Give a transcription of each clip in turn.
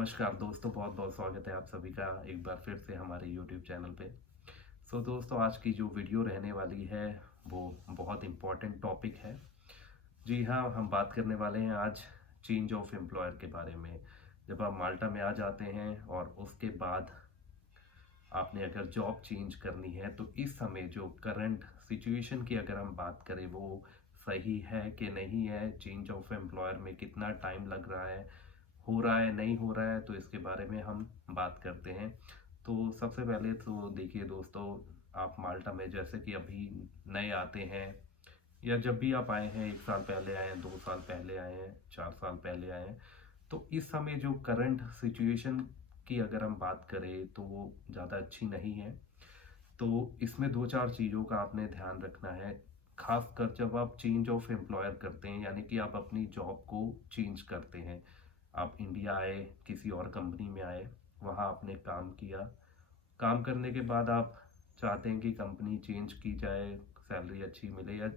नमस्कार दोस्तों, बहुत बहुत स्वागत है आप सभी का एक बार फिर से हमारे YouTube चैनल पे। दोस्तों, आज की जो वीडियो रहने वाली है वो बहुत इम्पोर्टेंट टॉपिक है। जी हाँ, हम बात करने वाले हैं आज चेंज ऑफ एम्प्लॉयर के बारे में। जब आप माल्टा में आ जाते हैं और उसके बाद आपने अगर जॉब चेंज करनी है तो इस समय जो करंट सिचुएशन की अगर हम बात करें वो सही है कि नहीं है, चेंज ऑफ एम्प्लॉयर में कितना टाइम लग रहा है, हो रहा है नहीं हो रहा है, तो इसके बारे में हम बात करते हैं। तो सबसे पहले तो देखिए दोस्तों, आप माल्टा में जैसे कि अभी नए आते हैं या जब भी आप आए हैं, 1 साल पहले आए हैं, 2 साल पहले आए हैं, 4 साल पहले आए हैं, तो इस समय जो करंट सिचुएशन की अगर हम बात करें तो वो ज़्यादा अच्छी नहीं है। तो इसमें 2-4 चीज़ों का आपने ध्यान रखना है, खासकर जब आप चेंज ऑफ एम्प्लॉयर करते हैं, यानी कि आप अपनी जॉब को चेंज करते हैं। आप इंडिया आए, किसी और कंपनी में आए, वहाँ आपने काम किया, काम करने के बाद आप चाहते हैं कि कंपनी चेंज की जाए, सैलरी अच्छी मिले, या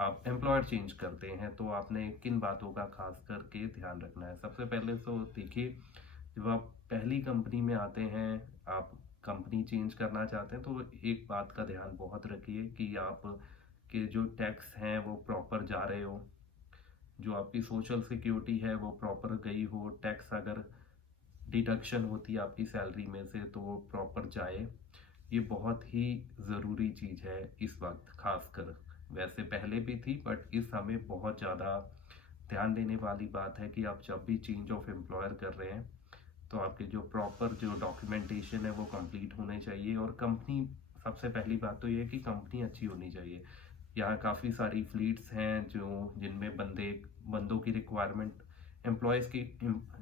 आप एम्प्लॉयर चेंज करते हैं, तो आपने किन बातों का खास करके ध्यान रखना है। सबसे पहले तो देखिए, जब आप पहली कंपनी में आते हैं, आप कंपनी चेंज करना चाहते हैं, तो एक बात का ध्यान बहुत रखिए कि आप के जो टैक्स हैं वो प्रॉपर जा रहे हो, जो आपकी सोशल सिक्योरिटी है वो प्रॉपर गई हो, टैक्स अगर डिडक्शन होती है आपकी सैलरी में से तो वो प्रॉपर जाए। ये बहुत ही ज़रूरी चीज़ है इस वक्त, खासकर वैसे पहले भी थी बट इस समय बहुत ज़्यादा ध्यान देने वाली बात है कि आप जब भी चेंज ऑफ एम्प्लॉयर कर रहे हैं तो आपके जो प्रॉपर जो डॉक्यूमेंटेशन है वो कंप्लीट होने चाहिए। और कंपनी, सबसे पहली बात तो ये है कि कंपनी अच्छी होनी चाहिए। यहाँ काफ़ी सारी फ्लीट्स हैं जो जिनमें बंदों की रिक्वायरमेंट, एम्प्लॉयज़ की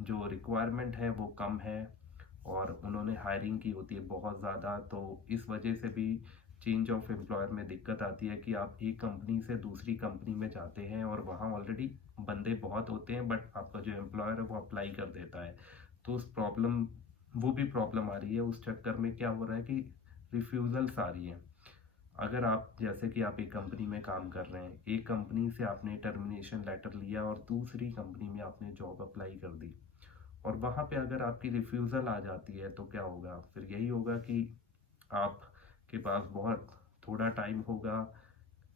जो रिक्वायरमेंट है वो कम है, और उन्होंने हायरिंग की होती है बहुत ज़्यादा। तो इस वजह से भी चेंज ऑफ एम्प्लॉयर में दिक्कत आती है कि आप एक कंपनी से दूसरी कंपनी में जाते हैं और वहाँ ऑलरेडी बंदे बहुत होते हैं, बट आपका जो एम्प्लॉयर है वो अप्लाई कर देता है। तो उस प्रॉब्लम वो भी प्रॉब्लम आ रही है। उस चक्कर में क्या हो रहा है कि रिफ्यूज़ल्स आ रही हैं। अगर आप, जैसे कि आप एक कंपनी में काम कर रहे हैं, एक कंपनी से आपने टर्मिनेशन लेटर लिया और दूसरी कंपनी में आपने जॉब अप्लाई कर दी, और वहाँ पे अगर आपकी रिफ्यूज़ल आ जाती है तो क्या होगा? फिर यही होगा कि आपके पास बहुत थोड़ा टाइम होगा,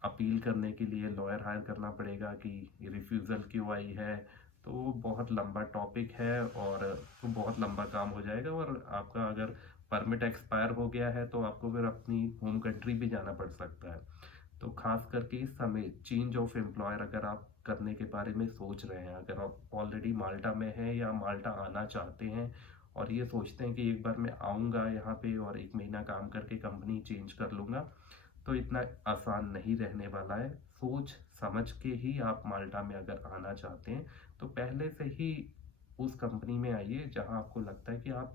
अपील करने के लिए लॉयर हायर करना पड़ेगा कि ये रिफ्यूज़ल क्यों आई है। तो वो बहुत लंबा टॉपिक है और वो बहुत लंबा काम हो जाएगा, और आपका अगर परमिट एक्सपायर हो गया है तो आपको फिर अपनी होम कंट्री भी जाना पड़ सकता है। तो खास करके इस समय चेंज ऑफ एम्प्लॉयर अगर आप करने के बारे में सोच रहे हैं, अगर आप ऑलरेडी माल्टा में हैं या माल्टा आना चाहते हैं और ये सोचते हैं कि एक बार मैं आऊँगा यहाँ पे और 1 महीना काम करके कंपनी चेंज कर लूँगा, तो इतना आसान नहीं रहने वाला है। सोच समझ के ही आप माल्टा में अगर आना चाहते हैं, तो पहले से ही उस कंपनी में आइए जहाँ आपको लगता है कि आप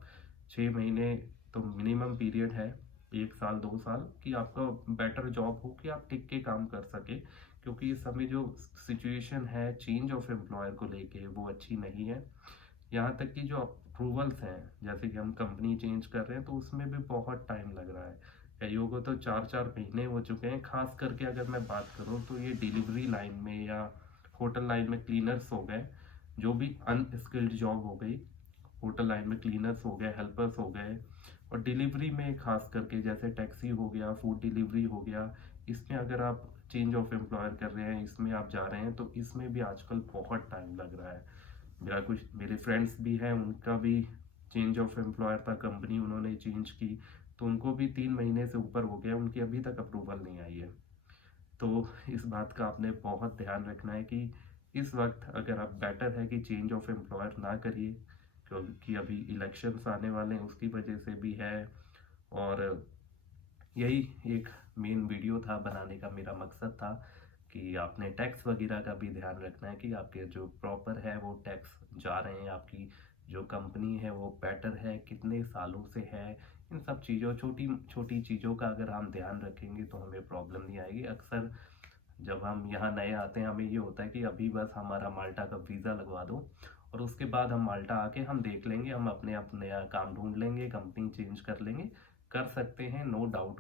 6 महीने तो मिनिमम पीरियड है, 1 साल 2 साल कि आपका बेटर जॉब हो कि आप टिक के काम कर सकें। क्योंकि इस समय जो सिचुएशन है चेंज ऑफ एम्प्लॉयर को लेके वो अच्छी नहीं है। यहाँ तक कि जो अप्रूवल्स हैं, जैसे कि हम कंपनी चेंज कर रहे हैं तो उसमें भी बहुत टाइम लग रहा है। कईयों को तो 4-4 महीने हो चुके हैं। खास करके अगर मैं बात करूँ तो ये डिलीवरी लाइन में या होटल लाइन में क्लीनर्स हो गए, जो भी अनस्किल्ड जॉब हो गई, होटल लाइन में क्लीनर्स हो गए, हेल्पर्स हो गए, और डिलीवरी में खास करके जैसे टैक्सी हो गया, फूड डिलीवरी हो गया, इसमें अगर आप चेंज ऑफ एम्प्लॉयर कर रहे हैं, इसमें आप जा रहे हैं, तो इसमें भी आजकल बहुत टाइम लग रहा है। मेरा कुछ मेरे फ्रेंड्स भी हैं, उनका भी चेंज ऑफ एम्प्लॉयर था, कंपनी उन्होंने चेंज की, तो उनको भी 3 महीने से ऊपर हो गया, उनकी अभी तक अप्रूवल नहीं आई है। तो इस बात का आपने बहुत ध्यान रखना है कि इस वक्त अगर आप, बेटर है कि चेंज ऑफ एम्प्लॉयर ना करिए, क्योंकि अभी इलेक्शंस आने वाले हैं उसकी वजह से भी है। और यही एक मेन वीडियो था बनाने का, मेरा मकसद था कि आपने टैक्स वगैरह का भी ध्यान रखना है कि आपके जो प्रॉपर है वो टैक्स जा रहे हैं, आपकी जो कंपनी है वो बेटर है, कितने सालों से है। इन सब चीज़ों, छोटी छोटी चीज़ों का अगर हम ध्यान रखेंगे तो हमें प्रॉब्लम नहीं आएगी। अक्सर जब हम यहाँ नए आते हैं हमें ये होता है कि अभी बस हमारा माल्टा का वीज़ा लगवा दो और उसके बाद हम माल्टा आके हम देख लेंगे, हम अपने अपने नया काम ढूंढ लेंगे, कंपनी चेंज कर लेंगे। कर सकते हैं, नो डाउट।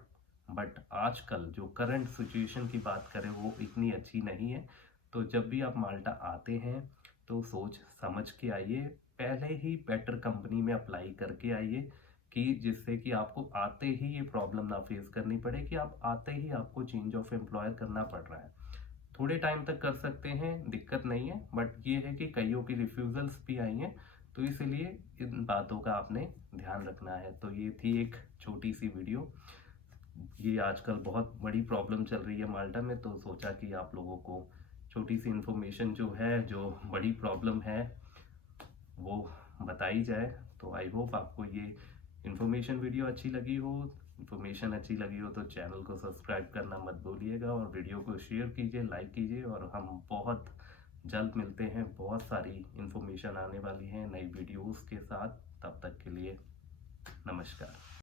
बट आजकल जो करंट सिचुएशन की बात करें वो इतनी अच्छी नहीं है। तो जब भी आप माल्टा आते हैं तो सोच समझ के आइए, पहले ही बेटर कंपनी में अप्लाई करके आइए कि जिससे कि आपको आते ही ये प्रॉब्लम ना फेस करनी पड़े कि आप आते ही आपको चेंज ऑफ एम्प्लॉयर करना पड़ रहा है। थोड़े टाइम तक कर सकते हैं, दिक्कत नहीं है, बट ये है कि कईयों की रिफ्यूज़ल्स भी आई हैं, तो इसलिए इन बातों का आपने ध्यान रखना है। तो ये थी एक छोटी-सी वीडियो। ये आजकल बहुत बड़ी प्रॉब्लम चल रही है माल्टा में, तो सोचा कि आप लोगों को छोटी-सी इन्फॉर्मेशन जो है, जो बड़ी प्रॉब्लम है, वो बताई जाए। तो आई होप आपको ये इन्फॉर्मेशन वीडियो अच्छी लगी हो। इन्फॉर्मेशन अच्छी लगी हो तो चैनल को सब्सक्राइब करना मत भूलिएगा और वीडियो को शेयर कीजिए, लाइक कीजिए। और हम बहुत जल्द मिलते हैं, बहुत सारी इन्फॉर्मेशन आने वाली है नई वीडियोस के साथ। तब तक के लिए नमस्कार।